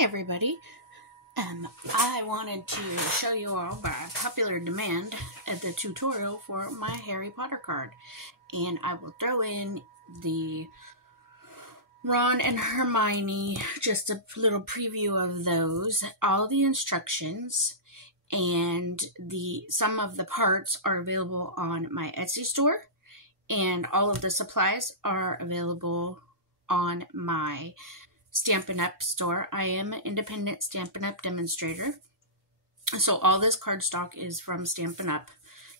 Hey everybody, I wanted to show you all by popular demand the tutorial for my Harry Potter card, and I will throw in the Ron and Hermione, just a little preview of those, all the instructions, and some of the parts are available on my Etsy store, and all of the supplies are available on my Stampin' Up store. I am an independent Stampin' Up demonstrator. So all this cardstock is from Stampin' Up.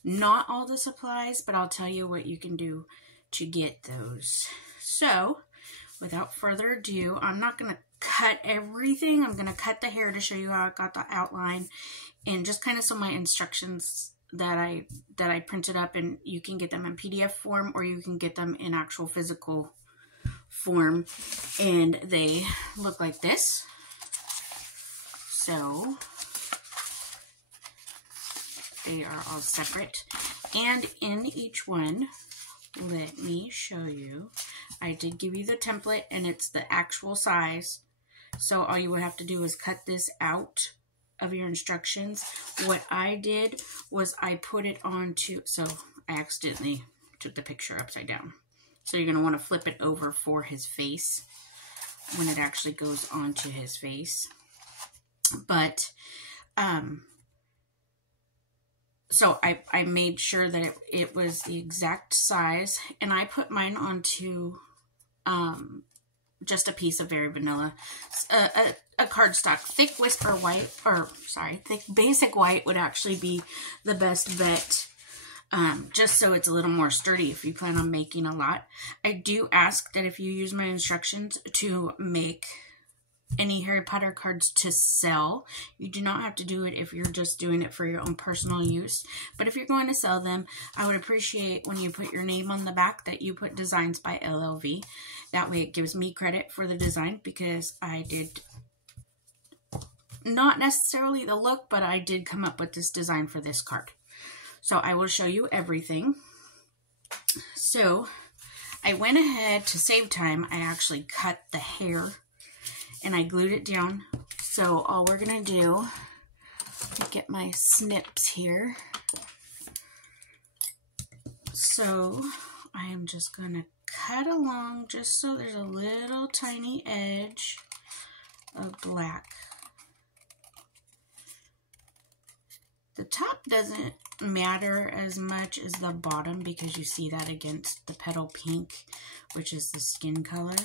Not all the supplies, but I'll tell you what you can do to get those. So without further ado, I'm not going to cut everything. I'm going to cut the hair to show you how I got the outline and just kind of some of my instructions that I printed up, and you can get them in PDF form or you can get them in actual physical form, and they look like this. So they are all separate, and in each one, let me show you, I did give you the template and it's the actual size, so all you would have to do is cut this out of your instructions. What I did was I put it onto, so I accidentally took the picture upside down. So you're going to want to flip it over for his face when it actually goes onto his face. But, so I made sure that it was the exact size. And I put mine onto just a piece of very vanilla. A cardstock. Thick Whisper White, thick Basic White would actually be the best bet. Just so it's a little more sturdy if you plan on making a lot. I do ask that if you use my instructions to make any Harry Potter cards to sell, you do not have to do it if you're just doing it for your own personal use. But if you're going to sell them, I would appreciate when you put your name on the back that you put Designs by LLV. That way it gives me credit for the design, because I did not necessarily the look, but I did come up with this design for this card. So I will show you everything. So I went ahead to save time. I actually cut the hair and I glued it down. So all we're going to do, get my snips here. So I am just going to cut along just so there's a little tiny edge of black. The top doesn't matter as much as the bottom, because you see that against the petal pink, which is the skin color.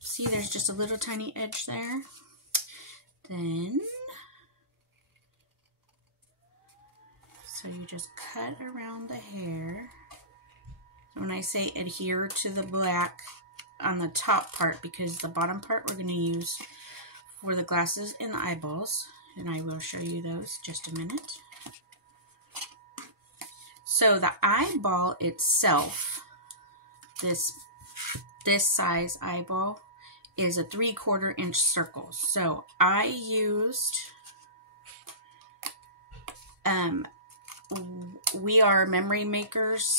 See, there's just a little tiny edge there. Then, so you just cut around the hair. When I say adhere to the black on the top part, because the bottom part we're going to use for the glasses and the eyeballs. And I will show you those just a minute. So the eyeball itself, this size eyeball, is a 3/4 inch circle. So I used, We Are Memory Makers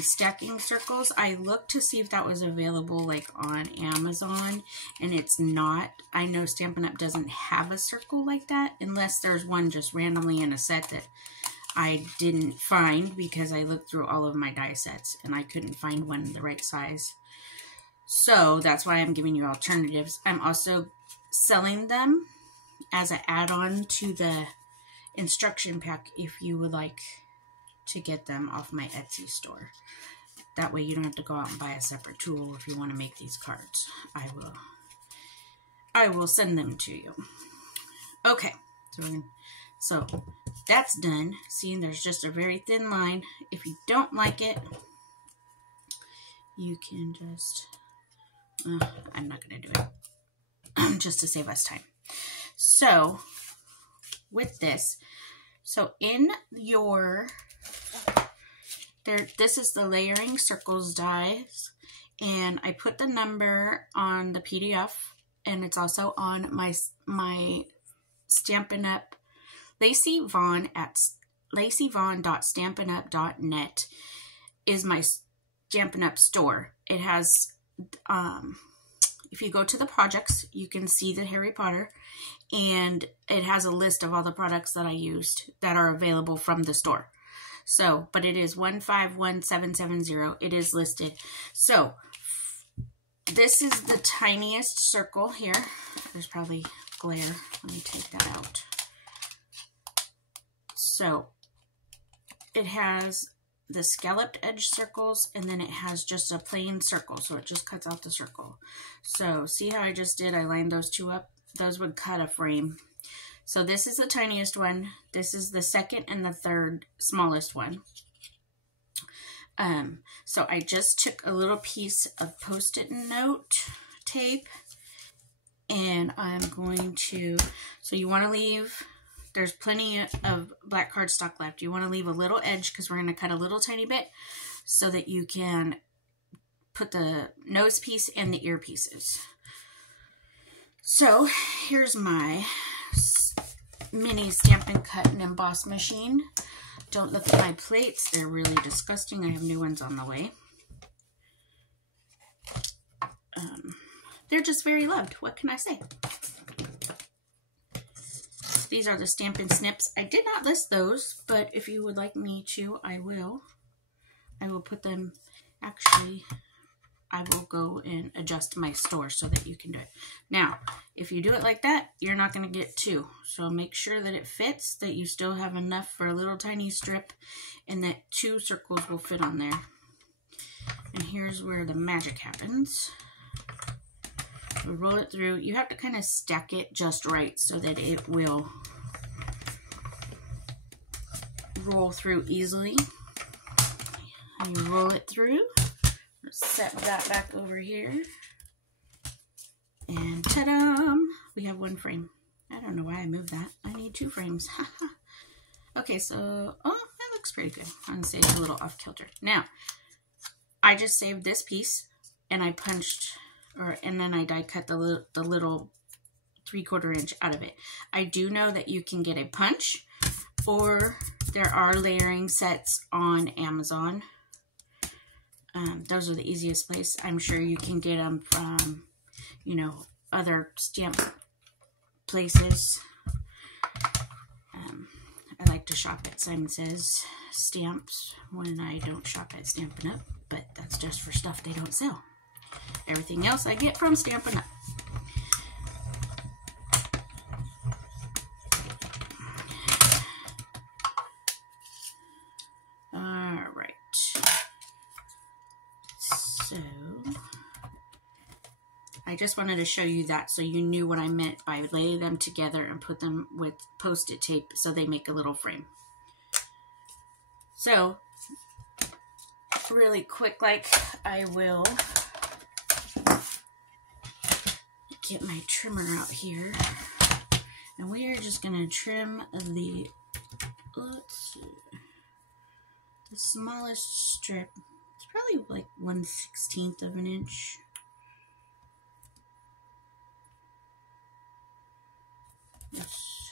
stacking circles. I looked to see if that was available like on Amazon, and it's not. I know Stampin' Up doesn't have a circle like that, unless there's one just randomly in a set that I didn't find, because I looked through all of my die sets and I couldn't find one the right size. So that's why I'm giving you alternatives. I'm also selling them as an add-on to the instruction pack if you would like to get them off my Etsy store. That way you don't have to go out and buy a separate tool if you want to make these cards. I will send them to you. Okay, so that's done. See, there's just a very thin line. If you don't like it, you can just, I'm not going to do it, just to save us time. So, with this, so in your, this is the Layering Circles dies, and I put the number on the PDF, and it's also on my Stampin' Up. Lacey Vaughn at if you go to the projects, you can see the Harry Potter, and it has a list of all the products that I used that are available from the store. So, but it is 151770. It is listed. So, this is the tiniest circle here. There's probably glare. Let me take that out. So, it has the scalloped edge circles, and then it has just a plain circle, so it just cuts out the circle. So see how I just did? I lined those two up. Those would cut a frame. So this is the tiniest one. This is the second and the third smallest one. So I just took a little piece of Post-it note tape, and I'm going to, so you want to leave, there's plenty of black cardstock left. You want to leave a little edge because we're going to cut a little tiny bit so that you can put the nose piece and the ear pieces. So here's my mini Stampin' Cut and Emboss machine. Don't look at my plates. They're really disgusting. I have new ones on the way. They're just very loved. What can I say? These are the Stampin' Snips. I did not list those, but if you would like me to, I will. I will put them, actually, I will go and adjust my store so that you can do it. Now, if you do it like that, you're not going to get two. So make sure that it fits, that you still have enough for a little tiny strip, and that two circles will fit on there. And here's where the magic happens. We roll it through. You have to kind of stack it just right so that it will roll through easily. And you roll it through. Set that back over here. And ta-da! We have one frame. I don't know why I moved that. I need two frames. Okay, so, oh, that looks pretty good. I'm gonna say it's a little off kilter. Now, I just saved this piece, and I punched, and then I die cut the little 3/4 inch out of it. I do know that you can get a punch, or there are layering sets on Amazon. Those are the easiest place. I'm sure you can get them from, you know, other stamp places. I like to shop at Simon Says Stamps when I don't shop at Stampin' Up, but that's just for stuff they don't sell. Everything else I get from Stampin' Up. Alright. So, I just wanted to show you that so you knew what I meant by lay them together and put them with Post-it tape so they make a little frame. So, really quick, like, I will get my trimmer out here, and we are just going to trim the, let's see, the smallest strip. It's probably like 1/16 of an inch. Let's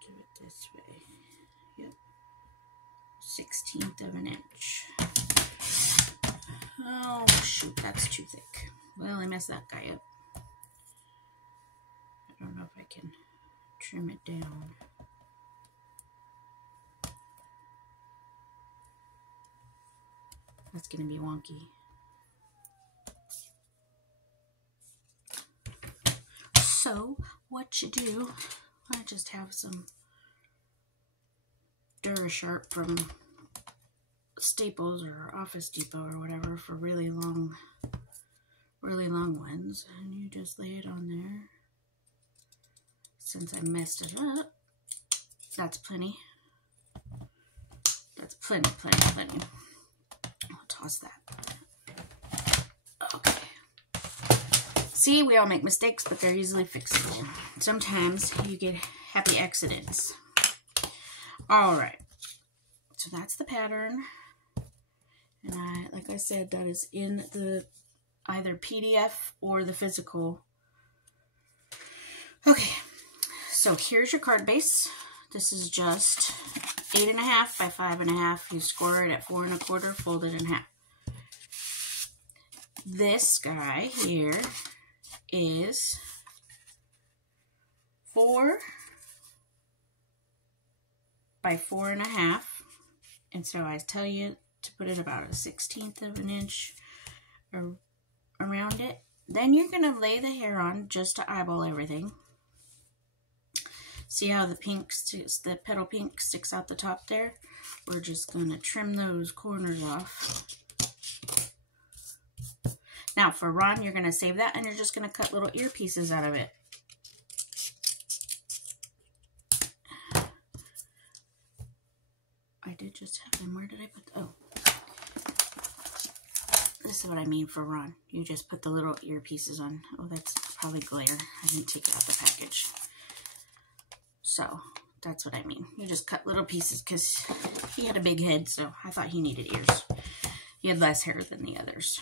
do it this way. Yep. 1/16 of an inch. Oh, shoot, that's too thick. Well, I messed that guy up. I don't know if I can trim it down. That's going to be wonky. So, what you do, I just have some Dura-Sharp from Staples or Office Depot or whatever for really long ones, and you just lay it on there. Since I messed it up, that's plenty. That's plenty. I'll toss that. Okay. See, we all make mistakes, but they're easily fixable. Sometimes you get happy accidents. All right. So that's the pattern. And like I said, that is in the either PDF or the physical. Okay. So here's your card base. This is just 8.5 by 5.5. You score it at 4 1/4, fold it in half. This guy here is 4 by 4.5, and so I tell you to put it about a 1/16 of an inch around it. Then you're going to lay the hair on just to eyeball everything. See how the petal pink sticks out the top there? We're just going to trim those corners off. Now for Ron, you're going to save that and you're just going to cut little ear pieces out of it. I did just have them. Where did I put them? Oh. This is what I mean for Ron. You just put the little ear pieces on. Oh, that's probably glare. I didn't take it out the package. So that's what I mean. You just cut little pieces because he had a big head, so I thought he needed ears. He had less hair than the others.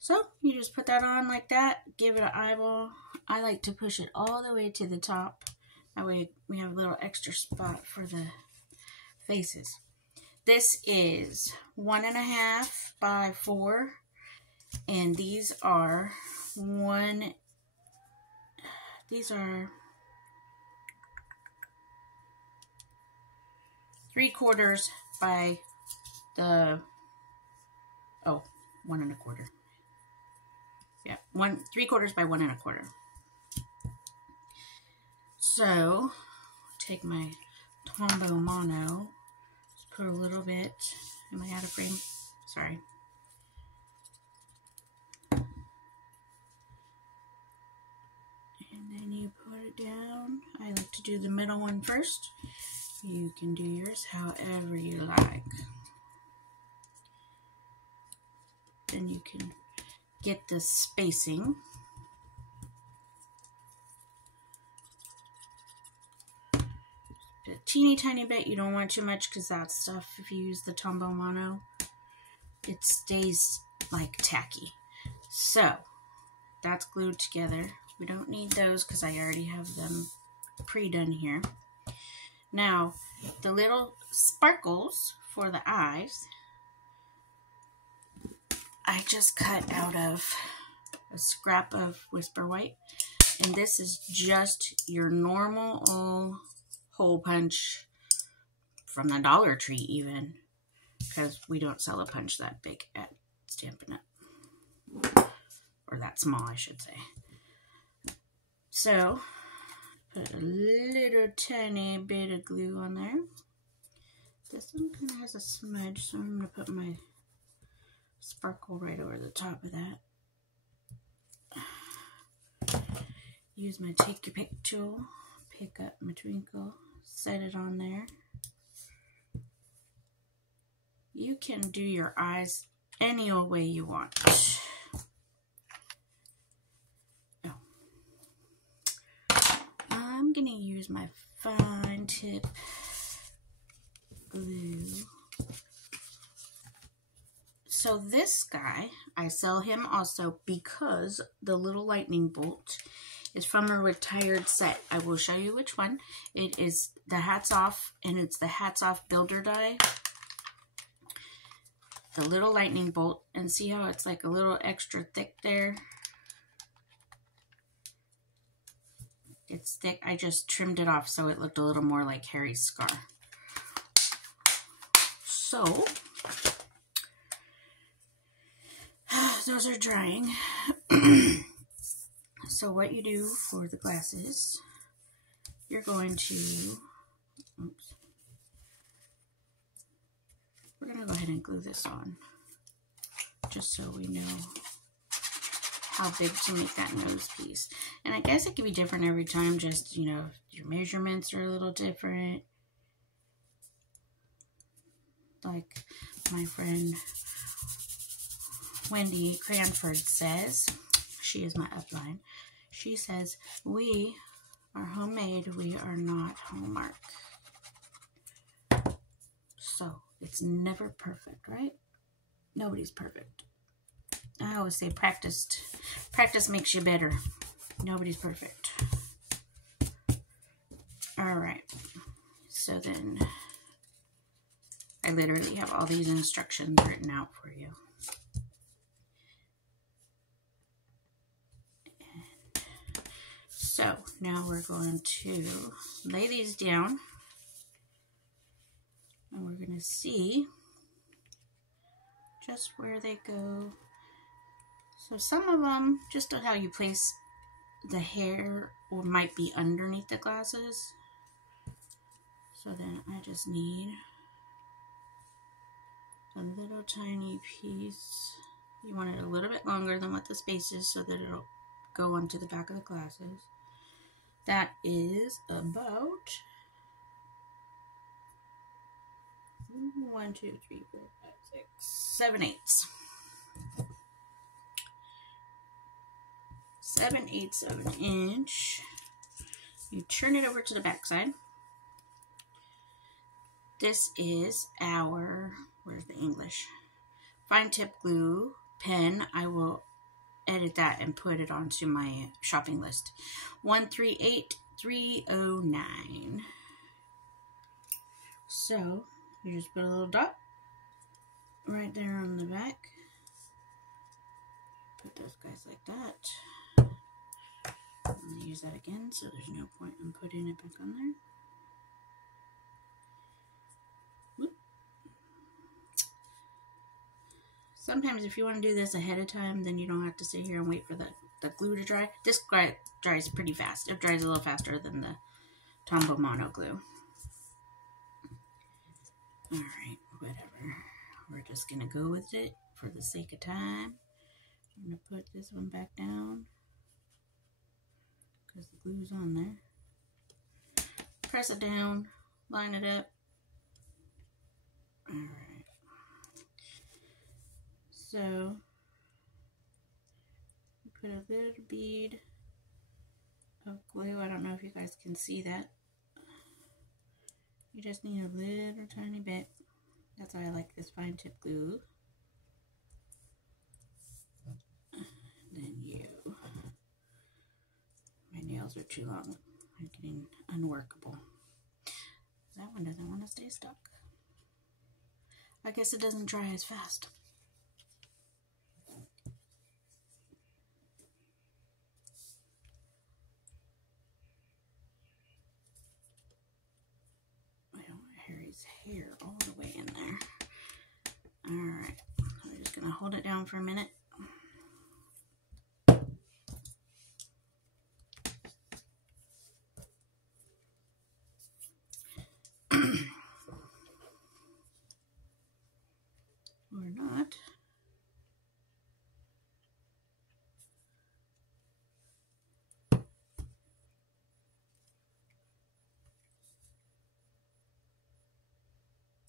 So you just put that on like that. Give it an eyeball. I like to push it all the way to the top. That way we have a little extra spot for the faces. This is 1.5 by 4, and these are 3/4 by the 1 1/4. Yeah, 3/4 by 1 1/4. So take my Tombow Mono. Put a little bit. Am I out of frame? Sorry. And then you put it down. I like to do the middle one first. You can do yours however you like. Then you can get the spacing. A teeny tiny bit. You don't want too much because that stuff, if you use the Tombow Mono, it stays like tacky. So that's glued together. We don't need those because I already have them pre-done here. Now the little sparkles for the eyes, I just cut out of a scrap of Whisper White, and this is just your normal hole punch from the Dollar Tree even, because we don't sell a punch that big at Stampin' Up, or that small I should say. So put a little tiny bit of glue on there. This one kind of has a smudge, so I'm going to put my sparkle right over the top of that. Use my take your pick tool, pick up my twinkle, set it on there. You can do your eyes any old way you want. Oh. I'm going to use my fine tip glue. So this guy, I sell him also because the little lightning bolt is from a retired set. I will show you which one. It is the Hats Off, and it's the Hats Off Builder Die. The little lightning bolt, and see how it's like a little extra thick there? It's thick. I just trimmed it off so it looked a little more like Harry's scar. So those are drying. So what you do for the glasses, you're going to, oops, we're going to go ahead and glue this on, just so we know how big to make that nose piece. And I guess it can be different every time, just, you know, your measurements are a little different. Like my friend Wendy Cranford says, she is my upline. She says, we are homemade, we are not Hallmark. So it's never perfect, right? Nobody's perfect. I always say practice makes you better. Nobody's perfect. All right. So then I literally have all these instructions written out for you. And so now we're going to lay these down, and we're going to see just where they go. So some of them, just how you place the hair or might be underneath the glasses. So then I just need a little tiny piece. You want it a little bit longer than what the space is so that it'll go onto the back of the glasses. That is about 1, 2, 3, 4, 5, 6, 7/8. 7/8 of an inch. You turn it over to the back side. This is our, where's the English? Fine tip glue pen. I will edit that and put it onto my shopping list. 138309. So you just put a little dot right there on the back. Put those guys like that. And use that again, so there's no point in putting it back on there. Whoop. Sometimes if you want to do this ahead of time, then you don't have to sit here and wait for the glue to dry. This dries pretty fast. It dries a little faster than the Tombow Mono glue. Alright, whatever. We're just going to go with it for the sake of time. I'm going to put this one back down because the glue's on there. Press it down, line it up. Alright. So, put a little bead of glue. I don't know if you guys can see that. You just need a little tiny bit. That's why I like this fine tip glue. Then my nails are too long. I'm getting unworkable. That one doesn't want to stay stuck. I guess it doesn't dry as fast. I don't want Harry's hair all the way in there. Alright, I'm just going to hold it down for a minute. Or not.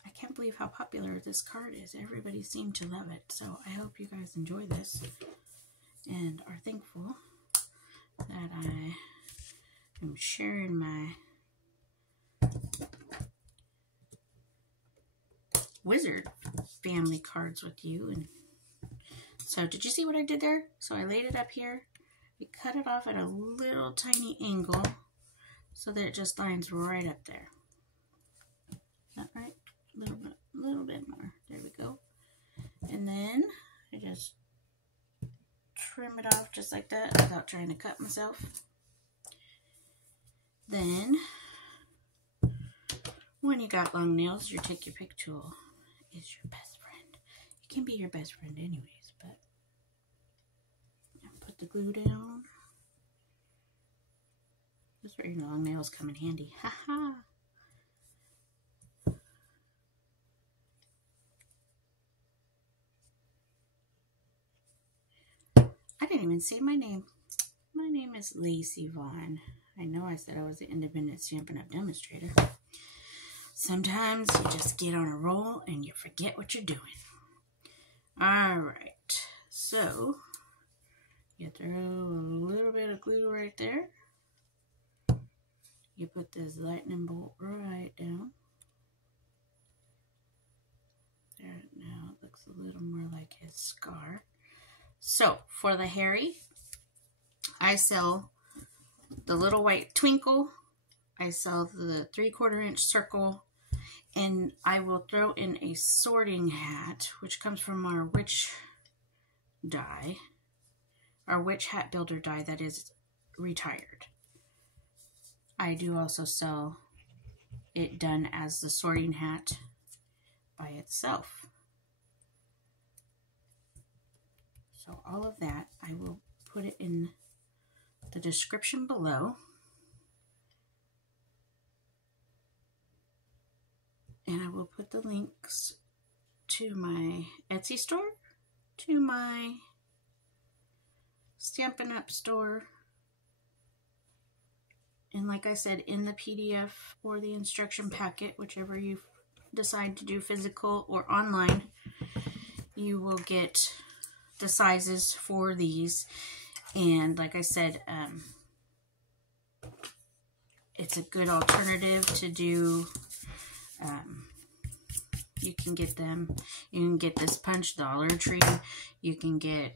I can't believe how popular this card is. Everybody seemed to love it. So I hope you guys enjoy this and are thankful that I am sharing my wizard family cards with you. And so did you see what I did there? So I laid it up here. I cut it off at a little tiny angle so that it just lines right up there. Is that right? A little bit more. There we go. And then I just trim it off just like that without trying to cut myself. Then when you got long nails, your take your pick tool is your best friend. It can be your best friend anyways, but put the glue down. This is where your long nails come in handy. Haha. I didn't even say my name. My name is Lacey Vaughn. I know I said I was an independent Stampin' Up demonstrator. Sometimes you just get on a roll and you forget what you're doing. Alright, so you throw a little bit of glue right there. You put this lightning bolt right down. There, now it looks a little more like his scar. So, for the Harry, I sell the little white twinkle. I sell the 3/4 inch circle, and I will throw in a sorting hat, which comes from our witch die, our witch hat builder die that is retired. I do also sell it done as the sorting hat by itself. So all of that, I will put it in the description below. And I will put the links to my Etsy store, to my Stampin' Up store, and like I said, in the PDF or the instruction packet, whichever you decide to do, physical or online, you will get the sizes for these. And like I said, it's a good alternative to do. You can get them. You can get this punch Dollar Tree. You can get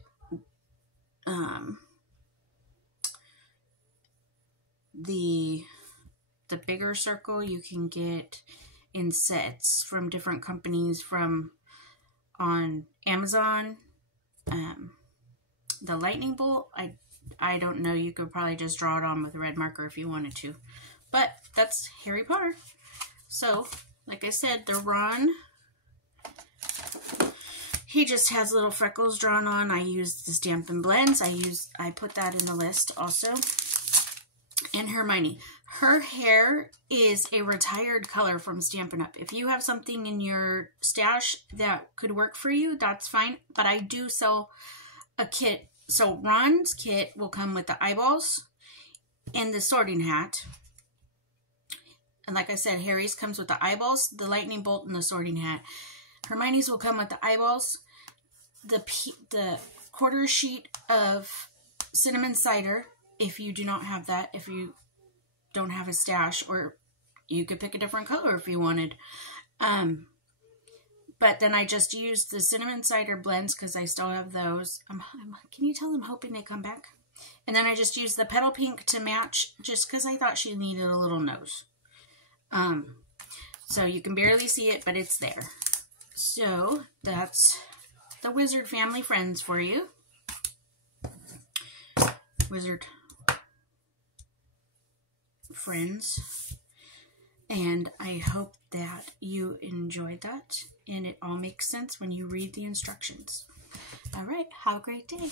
the bigger circle. You can get in sets from different companies on Amazon. The lightning bolt, I don't know. You could probably just draw it on with a red marker if you wanted to. But that's Harry Potter. So, like I said, the Ron, he just has little freckles drawn on. I use the Stampin' Blends. I put that in the list also. And Hermione, her hair is a retired color from Stampin' Up. If you have something in your stash that could work for you, that's fine. But I do sell a kit. So Ron's kit will come with the eyeballs and the sorting hat. And like I said, Harry's comes with the eyeballs, the lightning bolt, and the sorting hat. Hermione's will come with the eyeballs, the 1/4 sheet of cinnamon cider, if you do not have that, if you don't have a stash, or you could pick a different color if you wanted. But then I just used the cinnamon cider blends because I still have those. Can you tell I'm hoping they come back? And then I just used the petal pink to match just because I thought she needed a little nose. So you can barely see it, but it's there. So that's the Wizard Family Friends for you. Wizard Friends. And I hope that you enjoyed that and it all makes sense when you read the instructions. All right, have a great day.